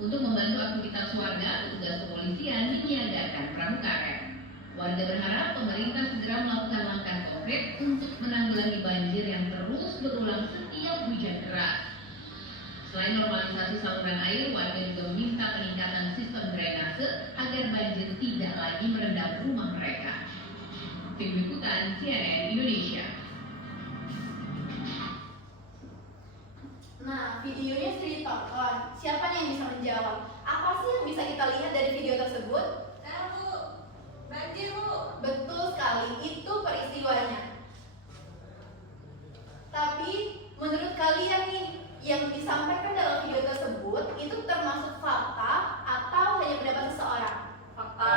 Untuk membantu aktivitas warga, petugas kepolisian menyiagakan perahu karet. Warga berharap pemerintah segera melakukan langkah konkret untuk menanggulangi banjir yang terus berulang setiap hujan deras. Selain normalisasi saluran air, warga juga meminta peningkatan sistem drainase agar banjir tidak lagi merendam rumah mereka. Tim Liputan CNN Indonesia. Nah, videonya sudah ditonton. Siapa nih yang bisa menjawab? Apa sih yang bisa kita lihat dari video tersebut? Bu, banjir Bu. Betul sekali, itu peristiwanya. Tapi menurut kalian nih, yang disampaikan dalam video tersebut itu termasuk fakta atau hanya pendapat seseorang? Fakta.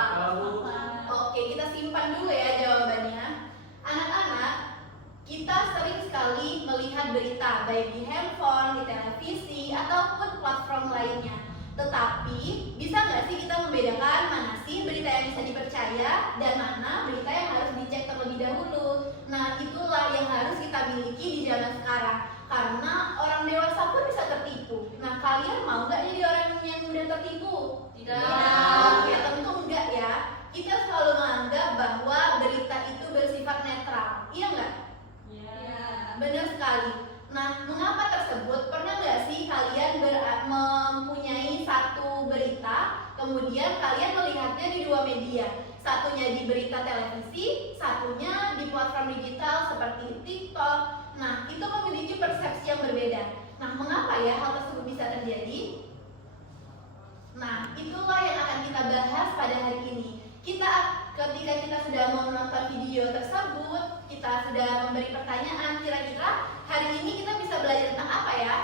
Oke, kita simpan dulu ya jawabannya. Anak-anak, kita sering sekali melihat berita baik di handphone, di televisi, ataupun platform lainnya. Tetapi, bisa nggak sih kita membedakan mana sih berita yang bisa dipercaya dan mana berita yang harus dicek terlebih dahulu? Nah, itulah yang harus kita miliki di zaman sekarang. Karena orang dewasa pun bisa tertipu. Nah, kalian mau nggak jadi orang yang mudah tertipu? Tidak. Ya, tentu enggak ya. Kita selalu menganggap bahwa berita itu bersifat netral. Iya nggak? Benar sekali. Nah, mengapa tersebut? Pernah nggak sih kalian mempunyai satu berita, kemudian kalian melihatnya di dua media? Satunya di berita televisi, satunya di platform digital seperti TikTok. Nah, itu memiliki persepsi yang berbeda. Nah, mengapa ya hal tersebut bisa terjadi? Nah, itulah yang akan kita bahas pada hari ini. Ketika kita sudah menonton video tersebut, kita sudah memberi pertanyaan, kira-kira hari ini kita bisa belajar tentang apa ya?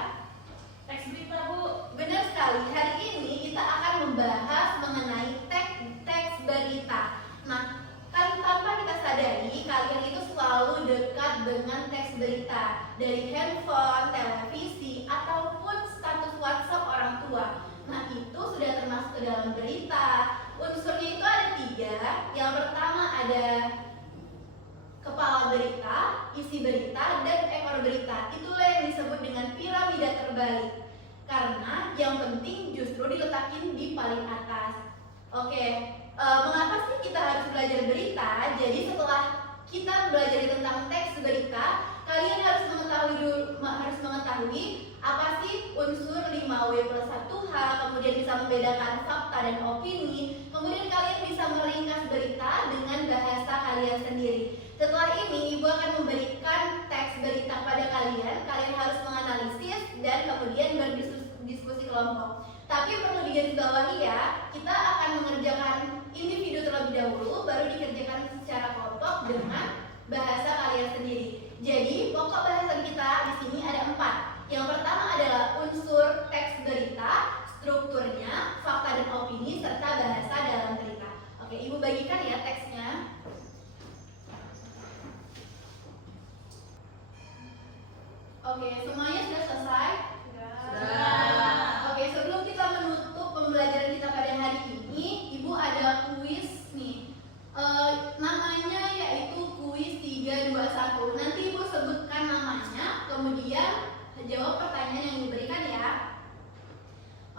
Teks berita Bu. Benar sekali, hari ini kita akan membahas mengenai teks berita. Nah, kan tanpa kita sadari, kalian itu selalu dekat dengan teks berita dari handphone, televisi, ataupun status WhatsApp orang tua. Nah, itu sudah termasuk ke dalam berita. Unsurnya itu ada 3. Yang pertama ada kepala berita, isi berita, dan ekor berita. Itulah yang disebut dengan piramida terbalik. Karena yang penting justru diletakin di paling atas. Oke, mengapa sih kita harus belajar berita? Jadi setelah kita belajar tentang teks berita, kalian harus mengetahui apa sih unsur 5W+1H, kemudian bisa membedakan fakta dan opini, kemudian kalian bisa meringkas berita dengan bahasa kalian sendiri. Setelah ini, Ibu akan memberikan teks berita pada kalian harus menganalisis dan kemudian berdiskusi kelompok. Tapi perlu digarisbawahi ya, kita akan mengerjakan individu terlebih dahulu, baru dikerjakan secara kelompok dengan bahasa kalian sendiri. Jadi, pokok bahasan kita di sini ada 4. Yang pertama adalah unsur teks berita, strukturnya, fakta dan opini, serta bahasa dalam berita. Oke, Ibu bagikan ya teksnya. Oke, semuanya sudah selesai? Sudah. Oke, sebelum kita menutup pembelajaran kita pada hari ini, Ibu ada kuis nih. Namanya yaitu kuis 321. Nanti Ibu sebutkan namanya, kemudian jawab pertanyaan yang diberikan ya.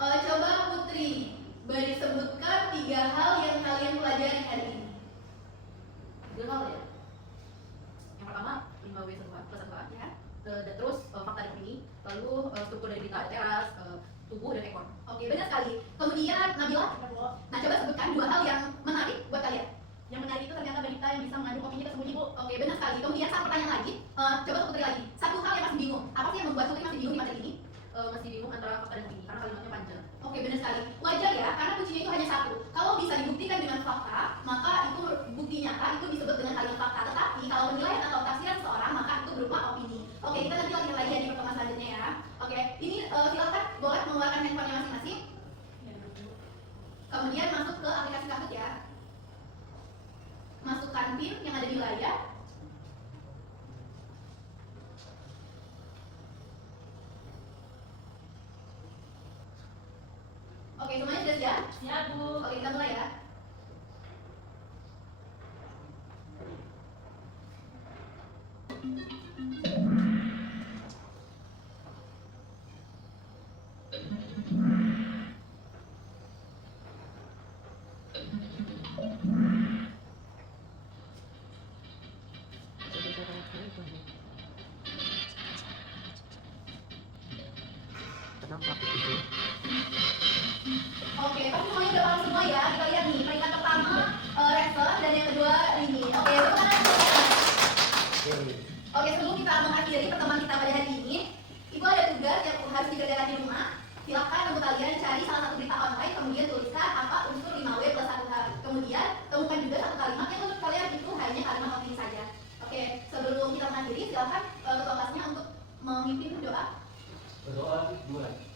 Coba Putri, beri sebutkan 3 hal yang kalian pelajari hari ini. 3 hal ya. Yang pertama 5W+1H Ya. Terus fakta dan opini, lalu struktur dari berita, teras, tubuh dan ekor. Oke, benar sekali. Kemudian Nabila, nah coba sebutkan 2 hal yang menarik buat kalian. Yang menarik itu ternyata berita yang bisa mengandung opini tersembunyi Bu. Oke, benar sekali. Kemudian satu pertanyaan lagi, coba Putri lagi. Satu hal yang masih bingung. Apa sih yang membuat Putri masih bingung di materi ini? Masih bingung antara fakta dan opini karena kalimatnya panjang. Oke, benar sekali. Wajar ya, karena kuncinya itu hanya satu. Kalau bisa dibuktikan dengan fakta, maka itu bukti nyata, itu disebut dengan hal yang fakta. Tetapi kalau penilaian atau tafsiran seseorang, maka itu berupa opini. Oke, kita nanti lanjut lagi ya di pertemuan selanjutnya ya. Oke, ini silakan boleh mengeluarkan handphonenya masing-masing. Kemudian masuk ke aplikasi Kahoot ya. Masukkan PIN yang ada di layar. Oke, semuanya sudah siap? Siap Bu. Oke, kita mulai ya. nampak gitu. Oke, tapi semuanya udah paham semua ya. Kita lihat nih, peringkat pertama Raven dan yang kedua Rini. Oke, Oke, sebelum kita mengakhiri pertemuan kita pada hari ini, Ibu ada tugas yang harus dikerjakan di rumah. Silakan untuk kalian cari salah satu berita online, kemudian tuliskan apa unsur 5W plus 1H. Kemudian temukan juga satu kalimat yang menurut kalian itu hanya kalimat opini saja. Oke, sebelum kita mengakhiri, silakan ketua kelasnya untuk memimpin doa. Berdoa dimulai.